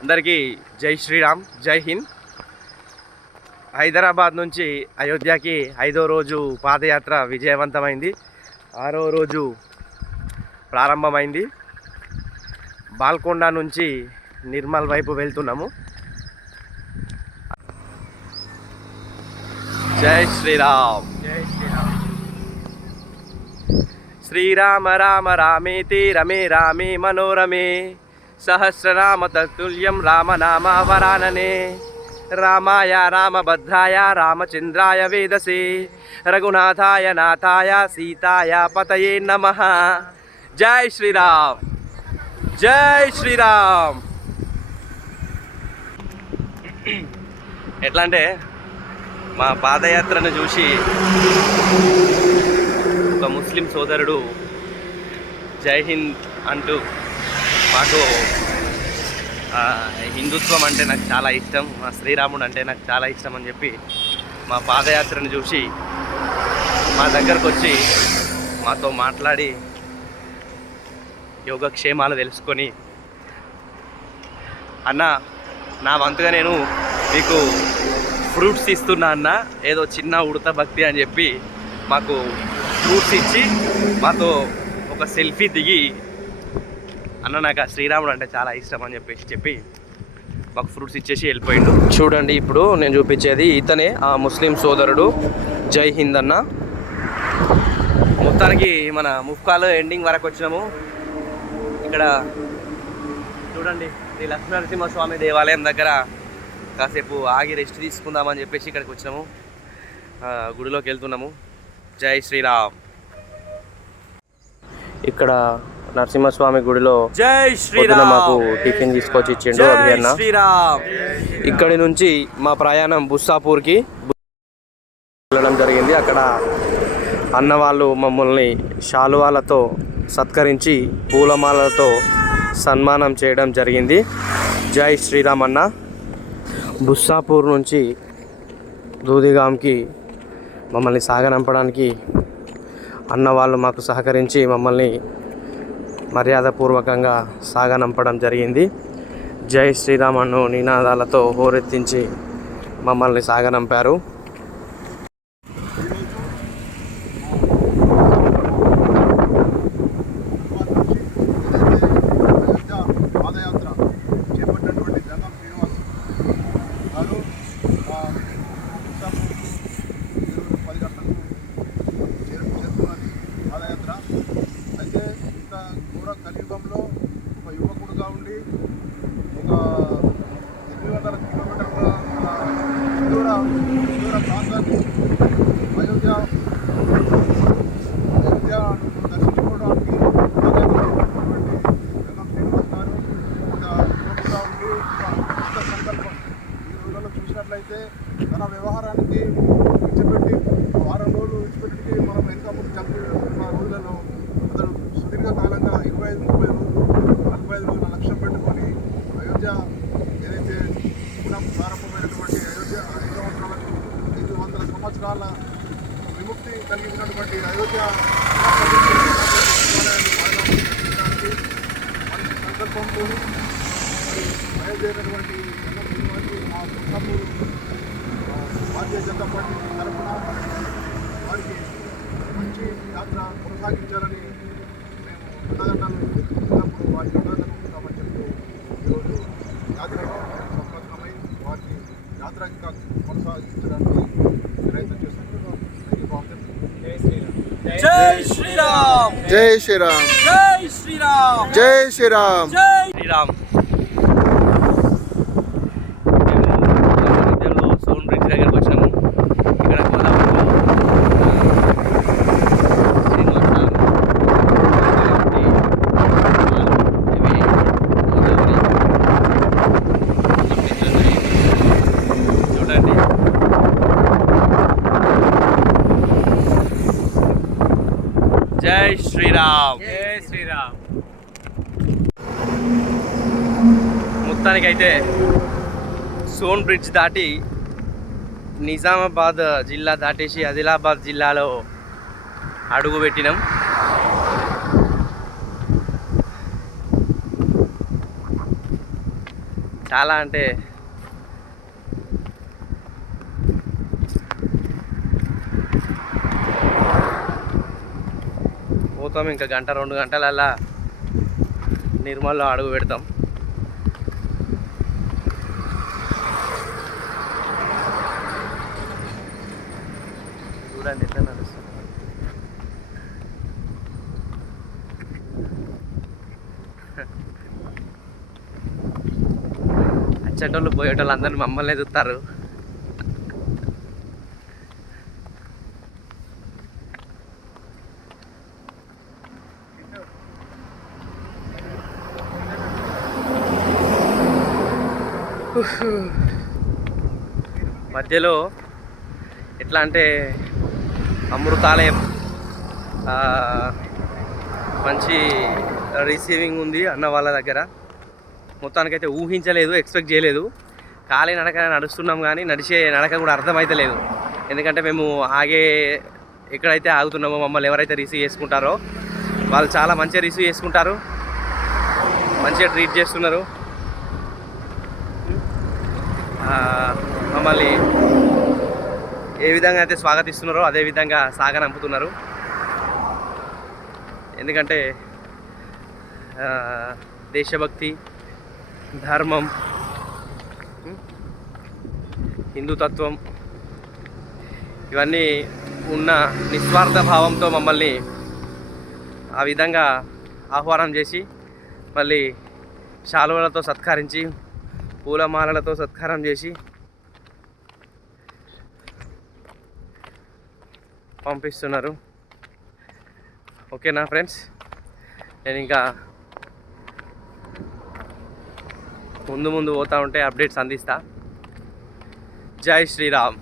అందరికీ జై శ్రీరామ్, జై హింద్. హైదరాబాద్ నుంచి అయోధ్యకి 5వ రోజు పాదయాత్ర విజయవంతమైంది. 6వ రోజు ప్రారంభమైంది. బాల్కొండ నుంచి నిర్మల్ వైపు వెళ్తున్నాము. జై శ్రీరామ్, జై శ్రీరామ్. శ్రీరామ రామ రామేతి రమే రామే మనోరమే సహస్రనామ తత్తుల్యం రామనామావరాననే రామాయ రామభద్రాయ రామచంద్రాయ వేదసే రఘునాథాయ నాథాయ సీతాయ పతయే నమః. జై శ్రీరామ్, జై శ్రీరామ్. ఎట్లా అంటే మా పాదయాత్రను చూసి ఒక ముస్లిం సోదరుడు జై హింద్ అంటూ మాకు హిందుత్వం అంటే నాకు చాలా ఇష్టం, మా శ్రీరాముడు అంటే నాకు చాలా ఇష్టం అని చెప్పి మా పాదయాత్రను చూసి మా దగ్గరకు వచ్చి మాతో మాట్లాడి యోగక్షేమాలు తెలుసుకొని, అన్న నా వంతుగా నేను మీకు ఫ్రూట్స్ ఇస్తున్నా అన్న, ఏదో చిన్న ఉడత భక్తి అని చెప్పి మాకు ఫ్రూట్స్ ఇచ్చి మాతో ఒక సెల్ఫీ దిగి, అన్న నాకు ఆ శ్రీరాముడు అంటే చాలా ఇష్టం అని చెప్పి మాకు ఫ్రూట్స్ ఇచ్చేసి వెళ్ళిపోయిండు. చూడండి, ఇప్పుడు నేను చూపించేది ఇతనే ఆ ముస్లిం సోదరుడు. జై హింద్ అన్న. మొత్తానికి మన ముఫ్కాలో ఎండింగ్ వరకు వచ్చినాము. ఇక్కడ చూడండి, శ్రీ లక్ష్మీనరసింహస్వామి దేవాలయం దగ్గర కాసేపు ఆగి రెస్ట్ తీసుకుందామని చెప్పేసి ఇక్కడికి వచ్చినాము. గుడిలోకి వెళ్తున్నాము. జై శ్రీరామ్. ఇక్కడ నరసింహస్వామి గుడిలో జై శ్రీరామ్ మాకు టిఫిన్ తీసుకొచ్చి ఇచ్చిండు అభియన్న. ఇక్కడి నుంచి మా ప్రయాణం బుస్సాపూర్కి వెళ్ళడం జరిగింది. అక్కడ అన్న వాళ్ళు మమ్మల్ని శాలువాలతో సత్కరించి పూలమాలతో సన్మానం చేయడం జరిగింది. జై శ్రీరామ్ అన్న. బుస్సాపూర్ నుంచి దూదిగాంకి మమ్మల్ని సాగనంపడానికి అన్న వాళ్ళు మాకు సహకరించి మమ్మల్ని మర్యాదపూర్వకంగా సాగనంపడం జరిగింది. జై శ్రీరామ్ అను నినాదాలతో హోరెత్తించి మమ్మల్ని సాగనంపారు. కలియుగంలో ఒక యువకుడుగా ఉండి ఒక 800 కిలోమీటర్ల దూర ప్రాంతాన్ని అయోధ్య దర్శించుకోవడానికి జంగం శ్రీనివాస్ గారు ఒక యువకుడుగా ఉండి ఒక సంకల్పం ఈ రోజుల్లో చూసినట్లయితే తన వ్యవహారానికి విడిచిపెట్టి వారం రోజులు విడిచిపెట్టి మనం వెనుక ముందు జంపుతున్న రోజులలో అతడు సుదీర్ఘకాలంగా 25-30 రోజులు 45 రోజుల లక్ష్యం పెట్టుకొని అయోధ్య ఏదైతే ప్రారంభమైనటువంటి అయోధ్య 500 సంవత్సరాల విముక్తి కలిగి ఉన్నటువంటి అయోధ్య సంకల్పంతో బయలుదేరినటువంటి మా బుస్సాపూర్ భారతీయ జనతా పార్టీ తరఫున వారికి మంచి యాత్ర కొనసాగించాలని మేము అన్నదండలు ఉన్నప్పుడు వారికి అన్నదండలు ఉంటామని చెప్తూ ఈరోజు యాత్రలో సంపన్నమై వారికి యాత్ర ఇంకా కొనసాగించడానికి ప్రయత్నం చేస్తున్నాం. జై శ్రీరామ్, జై శ్రీరామ్, జై శ్రీరామ్, జై శ్రీరామ్, జై శ్రీరామ్. సోన్ బ్రిడ్జ్ దగ్గరకు వచ్చినాము. ఇక్కడ చూడండి, జై శ్రీరామ్, జై శ్రీరామ్. మొత్తానికైతే సోన్ బ్రిడ్జ్ దాటి నిజామాబాద్ జిల్లా దాటేసి ఆదిలాబాద్ జిల్లాలో అడుగుపెట్టినాం. చాలా అంటే పోతాం ఇంకా గంట 2 గంటలల్లా నిర్మల్లో అడుగు పెడతాం. చూడండి ఎట్లా నడుస్తుంది. వచ్చేటోళ్ళు పోయేటోళ్ళు అందరిని మమ్మల్ని చూస్తారు. మధ్యలో ఎట్లా అంటే అమృతాలయం మంచి రిసీవింగ్ ఉంది అన్న వాళ్ళ దగ్గర. మొత్తానికైతే ఊహించలేదు, ఎక్స్పెక్ట్ చేయలేదు. ఖాళీ నడక నడుస్తున్నాం కానీ నడిచే నడక కూడా అర్థమైతలేదు. ఎందుకంటే మేము ఆగే ఎక్కడైతే ఆగుతున్నామో మమ్మల్ని ఎవరైతే రిసీవ్ చేసుకుంటారో వాళ్ళు చాలా మంచిగా రిసీవ్ చేసుకుంటారు, మంచిగా ట్రీట్ చేస్తున్నారు. మమ్మల్ని ఏ విధంగా అయితే స్వాగతిస్తున్నారో అదే విధంగా సాగనంపుతున్నారు. ఎందుకంటే దేశభక్తి, ధర్మం, హిందుతత్వం ఇవన్నీ ఉన్న నిస్వార్థ భావంతో మమ్మల్ని ఆ విధంగా ఆహ్వానం చేసి మళ్ళీ శాలువలతో సత్కరించి పూలమాలలతో సత్కారం చేసి పంపిస్తున్నారు. ఓకేనా ఫ్రెండ్స్, నేను ఇంకా ముందు పోతా ఉంటే అప్డేట్స్ అందిస్తా. జై శ్రీరామ్.